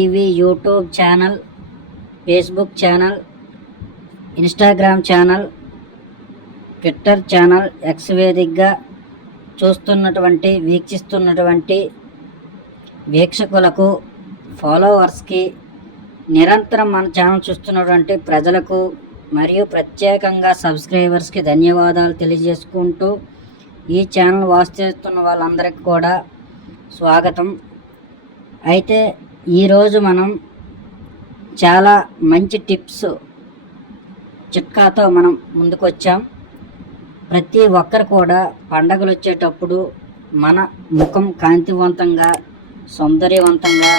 TV YouTube channel Facebook channel Instagram channel Twitter channel X వేదికగా చూస్తున్నటువంటి వీక్షిస్తున్నటువంటి వీక్షకులకు ఫాలోవర్స్కి నిరంతరం మన ఛానల్ చూస్తున్నటువంటి ప్రజలకు మరియు ప్రత్యేకంగా సబ్స్క్రైబర్స్కి ధన్యవాదాలు తెలియజేసుకుంటూ ఈ ఛానల్ వాచ్ చేస్తున్న వాళ్ళందరికీ కూడా స్వాగతం. అయితే ఈరోజు మనం చాలా మంచి టిప్స్ చిట్కాతో మనం ముందుకు వచ్చాం ప్రతి ఒక్కరు కూడా పండగలు వచ్చేటప్పుడు మన ముఖం కాంతివంతంగా సౌందర్యవంతంగా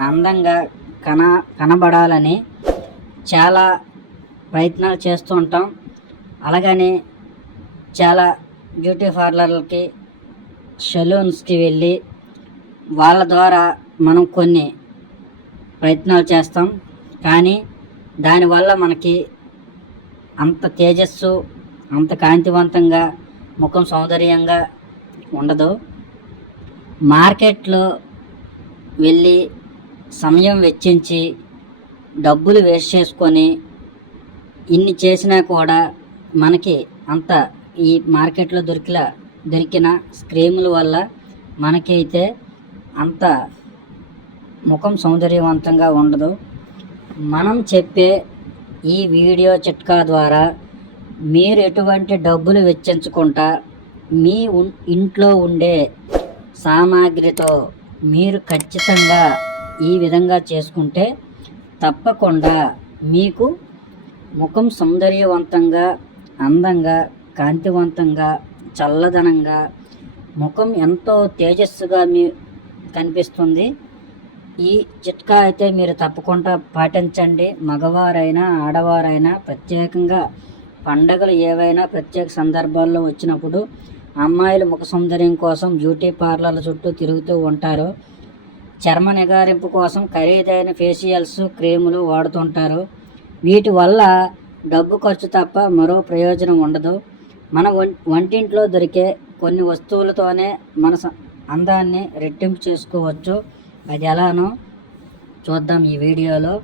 అందంగా కన కనబడాలని చాలా ప్రయత్నాలు చేస్తూ ఉంటాం. అలాగని చాలా బ్యూటీ పార్లర్లకి సెలూన్స్కి వెళ్ళి వాళ్ళ ద్వారా మనం కొన్ని ప్రయత్నాలు చేస్తాం. కానీ దానివల్ల మనకి అంత తేజస్సు అంత కాంతివంతంగా ముఖం సౌందర్యంగా ఉండదు. మార్కెట్లో వెళ్ళి సమయం వెచ్చించి డబ్బులు వేస్ట్ చేసుకొని ఇన్ని చేసినా కూడా మనకి అంత ఈ మార్కెట్లో దొరికిన దొరికిన స్క్రీముల వల్ల మనకైతే అంత ముఖం సౌందర్యవంతంగా ఉండదు. మనం చెప్పే ఈ వీడియో చిట్కా ద్వారా మీరు ఎటువంటి డబ్బులు వెచ్చించకుండా మీ ఇంట్లో ఉండే సామాగ్రితో మీరు ఖచ్చితంగా ఈ విధంగా చేసుకుంటే తప్పకుండా మీకు ముఖం సౌందర్యవంతంగా అందంగా కాంతివంతంగా చల్లదనంగా ముఖం ఎంతో తేజస్సుగా మీ కనిపిస్తుంది. ఈ చిట్కా అయితే మీరు తప్పకుండా పాటించండి. మగవారైనా ఆడవారైనా ప్రత్యేకంగా పండగలు ఏవైనా ప్రత్యేక సందర్భాల్లో వచ్చినప్పుడు అమ్మాయిలు ముఖ సౌందర్యం కోసం బ్యూటీ పార్లర్ల చుట్టూ తిరుగుతూ ఉంటారు. చర్మ నిగారింపు కోసం ఖరీదైన ఫేషియల్స్ క్రీములు వాడుతుంటారు. వీటి వల్ల డబ్బు ఖర్చు తప్ప మరో ప్రయోజనం ఉండదు. మన వం- వంటింట్లో దొరికే కొన్ని వస్తువులతోనే మన స- అందాన్ని రెట్టింపు చేసుకోవచ్చు. అది ఎలానో చూద్దాం ఈ వీడియోలో.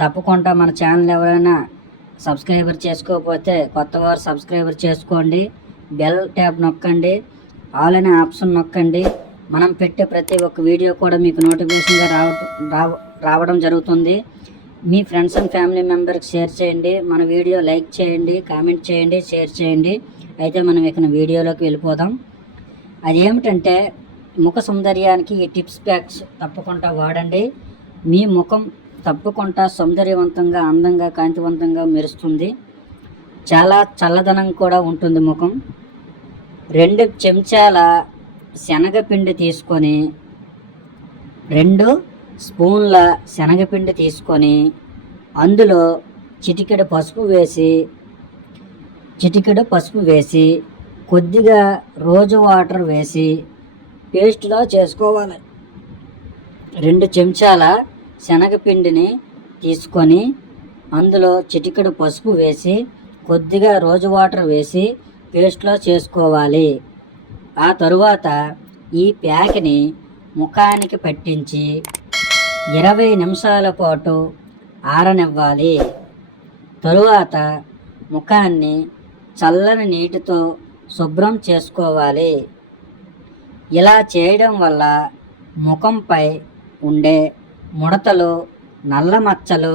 తప్పకుండా మన ఛానల్ ఎవరైనా సబ్స్క్రైబర్ చేసుకోకపోతే కొత్త వారు సబ్స్క్రైబర్ చేసుకోండి. బెల్ ట్యాబ్ నొక్కండి. ఆల్ అనే ఆప్షన్ నొక్కండి. మనం పెట్టే ప్రతి ఒక్క వీడియో కూడా మీకు నోటిఫికేషన్గా రావ రావడం జరుగుతుంది. మీ ఫ్రెండ్స్ అండ్ ఫ్యామిలీ మెంబర్కి షేర్ చేయండి. మన వీడియో లైక్ చేయండి కామెంట్ చేయండి షేర్ చేయండి. అయితే మనం ఇక్కడ వీడియోలోకి వెళ్ళిపోదాం. అదేమిటంటే ముఖ సౌందర్యానికి ఈ టిప్స్ ప్యాక్స్ తప్పకుండా వాడండి. మీ ముఖం తప్పకుండా సౌందర్యవంతంగా అందంగా కాంతివంతంగా మెరుస్తుంది. చాలా చల్లదనం కూడా ఉంటుంది ముఖం. రెండు చెంచాల శనగపిండి తీసుకొని రెండు స్పూన్ల శనగపిండి తీసుకొని అందులో చిటికెడు పసుపు వేసి చిటికెడు పసుపు వేసి కొద్దిగా రోజు వాటర్ వేసి పేస్ట్లా చేసుకోవాలి. రెండు చెంచాల శనగపిండిని తీసుకొని అందులో చిటికెడు పసుపు వేసి కొద్దిగా రోజు వాటర్ వేసి పేస్ట్లో చేసుకోవాలి. ఆ తరువాత ఈ ప్యాక్ని ముఖానికి పట్టించి ఇరవై నిమిషాల పాటు ఆరనివ్వాలి. తరువాత ముఖాన్ని చల్లని నీటితో శుభ్రం చేసుకోవాలి. ఇలా చేయడం వల్ల ముఖంపై ఉండే ముడతలు నల్ల మచ్చలు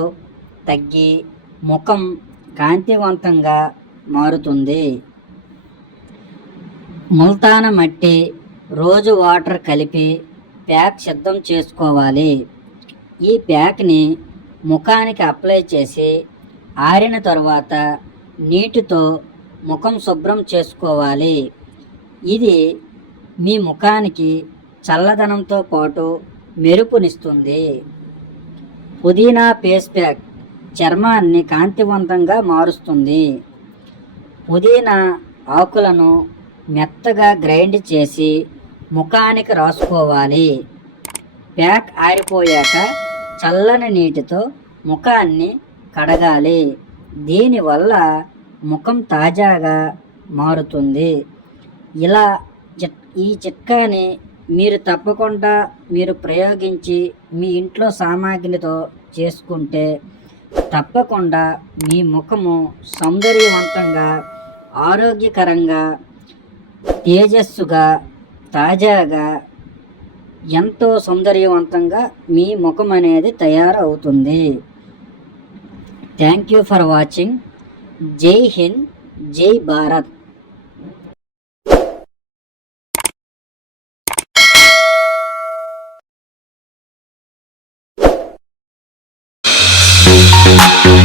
తగ్గి ముఖం కాంతివంతంగా మారుతుంది. ముల్తాన మట్టి రోజు వాటర్ కలిపి ప్యాక్ సిద్ధం చేసుకోవాలి. ఈ ప్యాక్ని ముఖానికి అప్లై చేసి ఆరిన తరువాత నీటితో ముఖం శుభ్రం చేసుకోవాలి. ఇది మీ ముఖానికి చల్లదనంతో పాటు మెరుపునిస్తుంది. పుదీనా ఫేస్ ప్యాక్ చర్మాన్ని కాంతివంతంగా మారుస్తుంది. పుదీనా ఆకులను మెత్తగా గ్రైండ్ చేసి ముఖానికి రాసుకోవాలి. ప్యాక్ ఆరిపోయాక చల్లని నీటితో ముఖాన్ని కడగాలి. దీనివల్ల ముఖం తాజాగా మారుతుంది. ఇలా చిట్ ఈ చిట్కాని మీరు తప్పకుండా మీరు ప్రయోగించి మీ ఇంట్లో సామాగ్రితో చేసుకుంటే తప్పకుండా మీ ముఖము సౌందర్యవంతంగా ఆరోగ్యకరంగా తేజస్సుగా తాజాగా ఎంతో సౌందర్యవంతంగా మీ ముఖం అనేది తయారవుతుంది. థ్యాంక్ యూ ఫర్ వాచింగ్ జై హింద్ జై భారత్ Thank